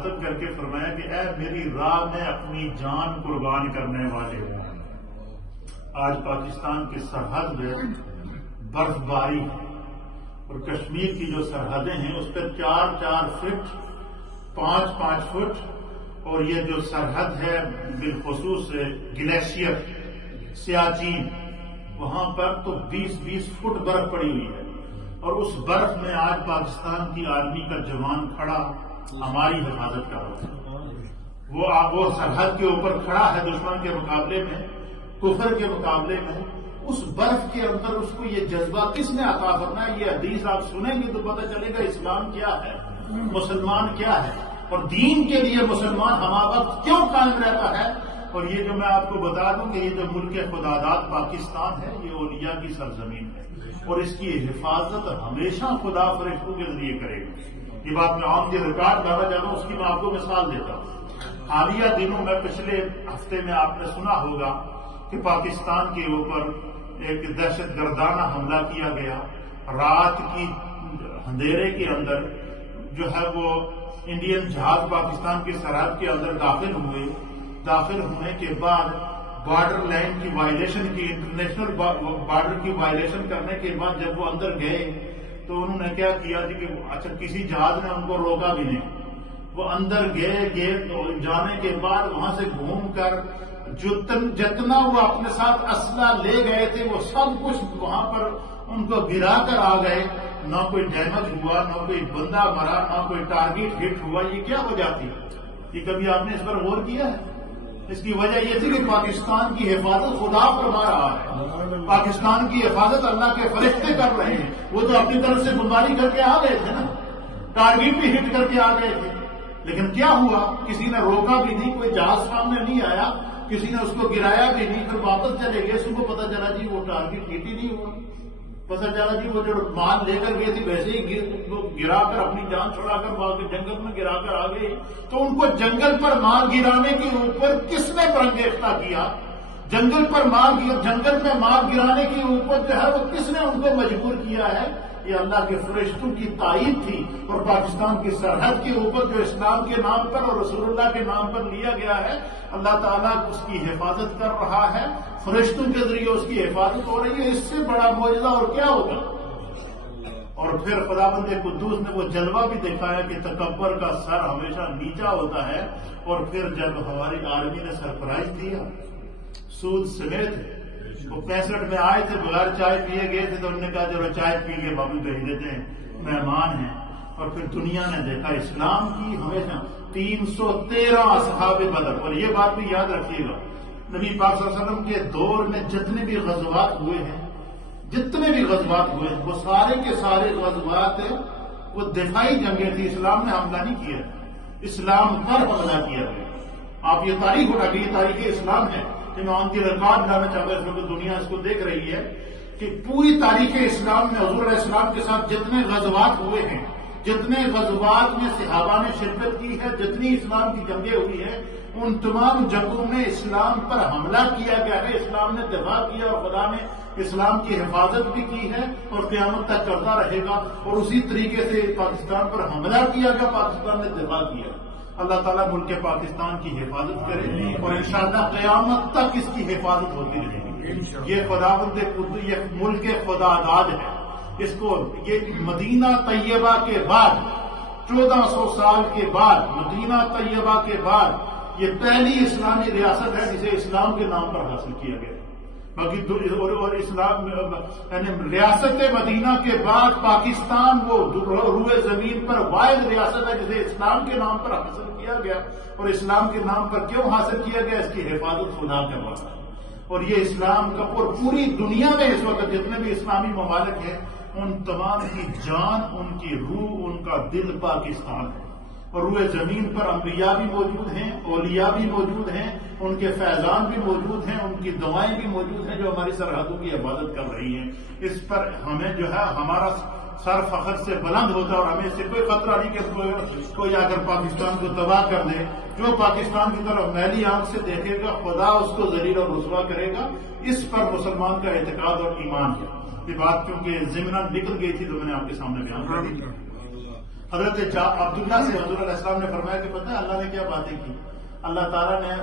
مخاطب کر کے فرمایا کہ اے میری راہ میں اپنی جان قربان کرنے والے ہو. آج پاکستان کی سرحد میں برف باری اور کشمیر کی جو سرحدیں ہیں اس پہ 4-4 فٹ 5-5 فٹ اور یہ جو سرحد ہے بالخصوص گلیشیئر سیاچین وہاں پر تو 20-20 فٹ برف پڑی ہوئی ہے. اور اس برف میں آج پاکستان کی آرمی کا جوان کھڑا ہماری حفاظت کر رہا ہے. وہ سرحد کے اوپر کھڑا ہے دشمن کے مقابلے میں کفر کے مقابلے میں. اس برف کے اندر اس کو یہ جذبہ کس نے عطا کرنا ہے؟ یہ حدیث آپ سنیں گے تو پتہ چلے گا اسلام کیا ہے مسلمان کیا ہے اور دین کے لیے مسلمان ہمہ وقت کیوں قائم رہتا ہے. اور یہ جو میں آپ کو بتا دوں کہ یہ جو ملک خداداد پاکستان ہے یہ اولیاء کی سرزمین ہے اور اس کی حفاظت ہمیشہ خدا فرشتوں کے ذریعے کرے گا. یہ بات میں عام جو ریکارڈ ڈالا جاتا ہوں اس کی میں آپ کو مثال دیتا ہوں. حالیہ دنوں میں پچھلے ہفتے میں آپ نے سنا ہوگا کہ پاکستان کے اوپر ایک دہشت گردانہ حملہ کیا گیا. رات کی اندھیرے کے اندر جو ہے وہ انڈین جہاز پاکستان کی سرحد کے اندر داخل ہوئے. داخل ہونے کے بعد بارڈر لائن کی وائلیشن کی انٹرنیشنل بارڈر کی وائلیشن کرنے کے بعد جب وہ اندر گئے تو انہوں نے کیا کیا کہ اچھا کسی جہاز نے ان کو روکا بھی نہیں. وہ اندر گئے جانے کے بعد وہاں سے گھوم کر جتنا وہ اپنے ساتھ اسلحہ لے گئے تھے وہ سب کچھ وہاں پر ان کو گرا کر آ گئے. نہ کوئی ڈیمیج ہوا نہ کوئی بندہ مرا نہ کوئی ٹارگیٹ ہٹ ہوا. یہ کیا وجہ تھی؟ یہ کبھی آپ نے اس پر غور کیا ہے؟ اس کی وجہ یہ تھی کہ پاکستان کی حفاظت خدا فرما رہا ہے. پاکستان کی حفاظت اللہ کے فرشتے کر رہے ہیں. وہ تو اپنی طرف سے بمباری کر کے آ گئے تھے نا ٹارگیٹ بھی ہٹ کر کے آ گئے تھے. لیکن کیا ہوا؟ کسی نے روکا بھی نہیں. کوئی جہاز سامنے نہیں آیا. کسی نے اس کو گرایا بھی نہیں. پھر واپس چلے گئے. صبح پتہ چلا جی وہ ٹارگیٹ ہٹ ہی نہیں ہوا. پتہ چلا جی وہ جو مال لے کر گئے تھے ویسے ہی گرا کر اپنی جان چھڑا کر وہاں جنگل میں گرا کر آ گئے. تو ان کو جنگل پر مال گرانے کے اوپر کس نے برانگیختہ کیا؟ جنگل میں مال گرانے کے اوپر جو ہے وہ کس نے ان کو مجبور کیا ہے؟ یہ اللہ کے فرشتوں کی تائید تھی. اور پاکستان کی سرحد کے اوپر جو اسلام کے نام پر اور رسول اللہ کے نام پر لیا گیا ہے اللہ تعالیٰ اس کی حفاظت کر رہا ہے. فرشتوں کے ذریعے اس کی حفاظت ہو رہی ہے. اس سے بڑا معجزہ اور کیا ہوگا؟ اور پھر خداوند قدوس نے وہ جلوہ بھی دکھایا کہ تکبر کا سر ہمیشہ نیچا ہوتا ہے. اور پھر جب ہماری آرمی نے سرپرائز دیا سود سمیت وہ 65 میں آئے تھے بغیر چائے پیے گئے تھے تو انہوں نے کہا چلو چائے پی کے باپو بھیج دیتے ہیں مہمان ہیں. اور پھر دنیا نے دیکھا اسلام کی ہمیشہ 313 اصحاب بدر. اور یہ بات بھی یاد رکھیے گا نبی پاک صلی اللہ علیہ وسلم کے دور میں جتنے بھی غزوات ہوئے ہیں وہ سارے کے سارے غزوات وہ دفاعی جنگیں تھی. اسلام نے حملہ نہیں کیا. اسلام پر حملہ کیا. آپ یہ تاریخ اٹھا کے یہ تاریخ اسلام ہے کہ میں ان کی ریکارڈ لانا چاہتا ہوں اس وقت دنیا اس کو دیکھ رہی ہے کہ پوری تاریخ اسلام میں حضور علیہ السلام کے ساتھ جتنے غزوات ہوئے ہیں جتنے غزوات میں صحابہ نے شرکت کی ہے جتنی اسلام کی جنگیں ہوئی ہیں ان تمام جنگوں میں اسلام پر حملہ کیا گیا ہے. اسلام نے دفاع کیا اور خدا نے اسلام کی حفاظت بھی کی ہے اور قیامت تک کرتا رہے گا. اور اسی طریقے سے پاکستان پر حملہ کیا گیا پاکستان نے دفاع کیا. اللہ تعالیٰ ملک پاکستان کی حفاظت کرے اور انشاءاللہ قیامت تک اس کی حفاظت ہوتی رہے گی. یہ خداوند یہ ملک خدا داد ہے. اس کو یہ مدینہ طیبہ کے بعد 1400 سال کے بعد مدینہ طیبہ کے بعد یہ پہلی اسلامی ریاست ہے جسے اسلام کے نام پر حاصل کیا گیا. باقی اور اسلام یعنی ریاست مدینہ کے بعد پاکستان وہ روئے زمین پر واحد ریاست ہے جسے اسلام کے نام پر حاصل کیا گیا. اور اسلام کے نام پر کیوں حاصل کیا گیا؟ اس کی حفاظت خدا کر رہا ہے. اور یہ اسلام کا پوری دنیا میں اس وقت جتنے بھی اسلامی ممالک ہیں ان تمام کی جان ان کی روح ان کا دل پاکستان ہے. اور روئے زمین پر انبیاء بھی موجود ہیں اولیاء بھی موجود ہیں ان کے فیضان بھی موجود ہیں ان کی دعائیں بھی موجود ہیں جو ہماری سرحدوں کی حفاظت کر رہی ہیں. اس پر ہمیں جو ہے ہمارا سر فخر سے بلند ہوتا ہے اور ہمیں اس سے کوئی خطرہ نہیں کہ کوئی آ کر پاکستان کو تباہ کر دے. جو پاکستان کی طرف میلی آنکھ سے دیکھے گا خدا اس کو ذلیل اور رسوا کرے گا. اس پر مسلمان کا اعتقاد اور ایمان ہے. یہ بات کیونکہ ضمناً نکل گئی تھی تو میں نے آپ کے سامنے بیان کر دی حضرت عبداللہ سے حضور علیہ السلام نے فرمایا کہ پتہ ہے اللہ نے کیا باتیں کی؟ اللہ تعالیٰ نے